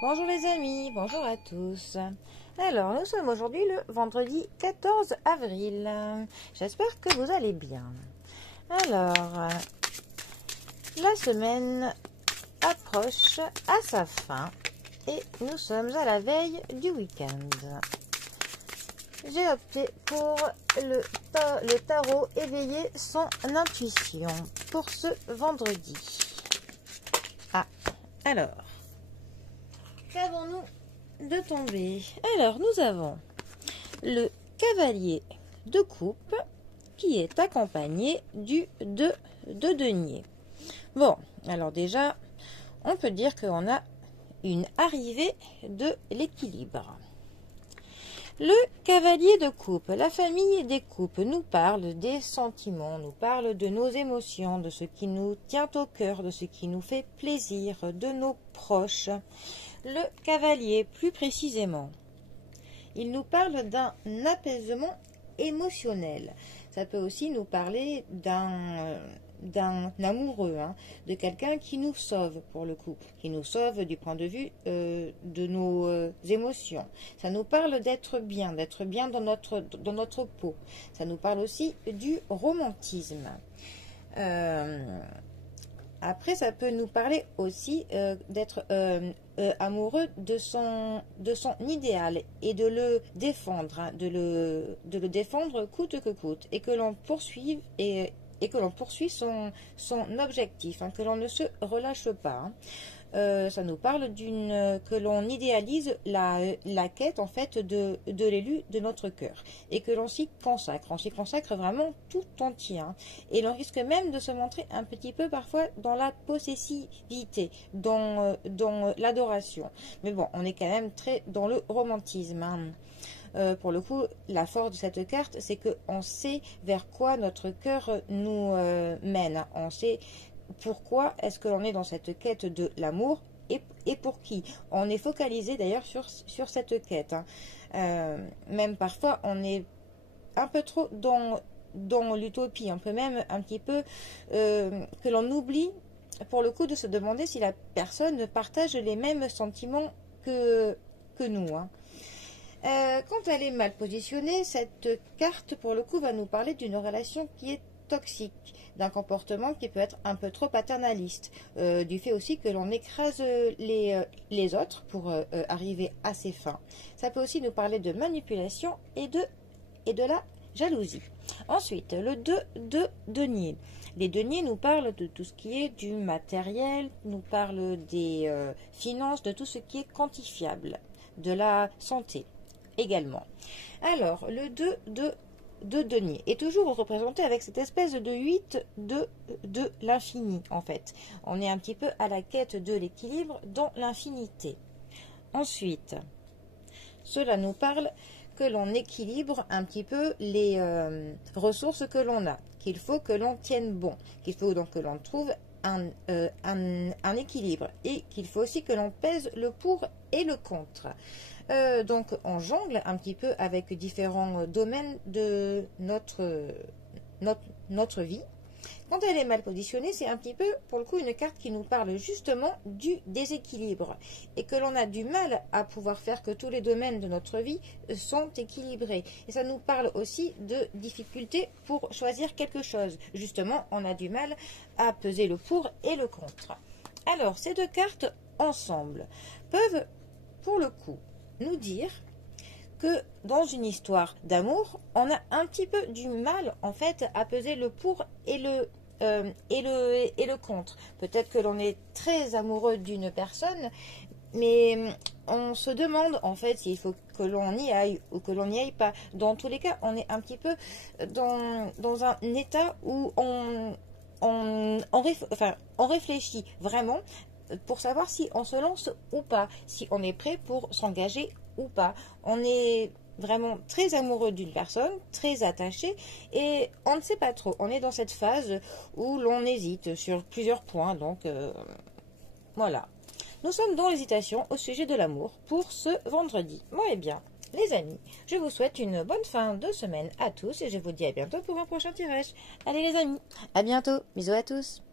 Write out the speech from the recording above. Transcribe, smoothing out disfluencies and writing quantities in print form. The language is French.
Bonjour les amis, bonjour à tous. Alors, nous sommes aujourd'hui le vendredi 14 avril. J'espère que vous allez bien. Alors, la semaine approche à sa fin et nous sommes à la veille du week-end. J'ai opté pour le tarot éveiller son intuition pour ce vendredi. Ah, alors, qu'avons-nous de tomber? Alors, nous avons le cavalier de coupe qui est accompagné du 2 de denier. Bon, alors déjà, on peut dire qu'on a une arrivée de l'équilibre. Le cavalier de coupe, la famille des coupes, nous parle des sentiments, nous parle de nos émotions, de ce qui nous tient au cœur, de ce qui nous fait plaisir, de nos proches. Le cavalier, plus précisément, il nous parle d'un apaisement émotionnel. Ça peut aussi nous parler d'un amoureux, de quelqu'un qui nous sauve pour le coup, qui nous sauve du point de vue de nos émotions. Ça nous parle d'être bien dans notre peau. Ça nous parle aussi du romantisme. Après, ça peut nous parler aussi d'être amoureux de son idéal et de le défendre, de le défendre coûte que coûte, et que l'on poursuive et que l'on poursuit son objectif, que l'on ne se relâche pas. Ça nous parle que l'on idéalise la quête en fait de l'élu de notre cœur et que l'on s'y consacre. On s'y consacre vraiment tout entier. Et l'on risque même de se montrer un petit peu parfois dans la possessivité, dans l'adoration. Mais bon, on est quand même très dans le romantisme. Pour le coup, la force de cette carte, c'est qu'on sait vers quoi notre cœur nous mène. On sait pourquoi est-ce que l'on est dans cette quête de l'amour et pour qui. On est focalisé d'ailleurs sur cette quête. Même parfois, on est un peu trop dans l'utopie. On peut même un petit peu que l'on oublie, pour le coup, de se demander si la personne partage les mêmes sentiments que nous. Quand elle est mal positionnée, cette carte, pour le coup, va nous parler d'une relation qui est toxique, d'un comportement qui peut être un peu trop paternaliste, du fait aussi que l'on écrase les autres pour arriver à ses fins. Ça peut aussi nous parler de manipulation et de la jalousie. Ensuite, le 2 de denier. Les deniers nous parlent de tout ce qui est du matériel, nous parlent des finances, de tout ce qui est quantifiable, de la santé également. Alors, le 2 de denier est toujours représenté avec cette espèce de 8 de l'infini en fait. On est un petit peu à la quête de l'équilibre dans l'infinité. Ensuite, cela nous parle que l'on équilibre un petit peu les ressources que l'on a, qu'il faut que l'on tienne bon, qu'il faut donc que l'on trouve un équilibre et qu'il faut aussi que l'on pèse le pour et le contre. Donc on jongle un petit peu avec différents domaines de notre vie. Quand elle est mal positionnée, c'est un petit peu pour le coup une carte qui nous parle justement du déséquilibre et que l'on a du mal à pouvoir faire que tous les domaines de notre vie sont équilibrés. Et ça nous parle aussi de difficultés pour choisir quelque chose. Justement, on a du mal à peser le pour et le contre. Alors, ces deux cartes ensemble peuvent, pour le coup, nous dire que dans une histoire d'amour, on a un petit peu du mal en fait à peser le pour et le contre. Peut-être que l'on est très amoureux d'une personne, mais on se demande en fait s'il faut que l'on y aille ou que l'on n'y aille pas. Dans tous les cas, on est un petit peu dans un état où on réfléchit vraiment pour savoir si on se lance ou pas, si on est prêt pour s'engager ou pas. On est vraiment très amoureux d'une personne, très attaché, et on ne sait pas trop. On est dans cette phase où l'on hésite sur plusieurs points, donc voilà. Nous sommes dans l'hésitation au sujet de l'amour pour ce vendredi. Bon et bien, les amis, je vous souhaite une bonne fin de semaine à tous et je vous dis à bientôt pour un prochain tirage. Allez les amis, à bientôt, bisous à tous.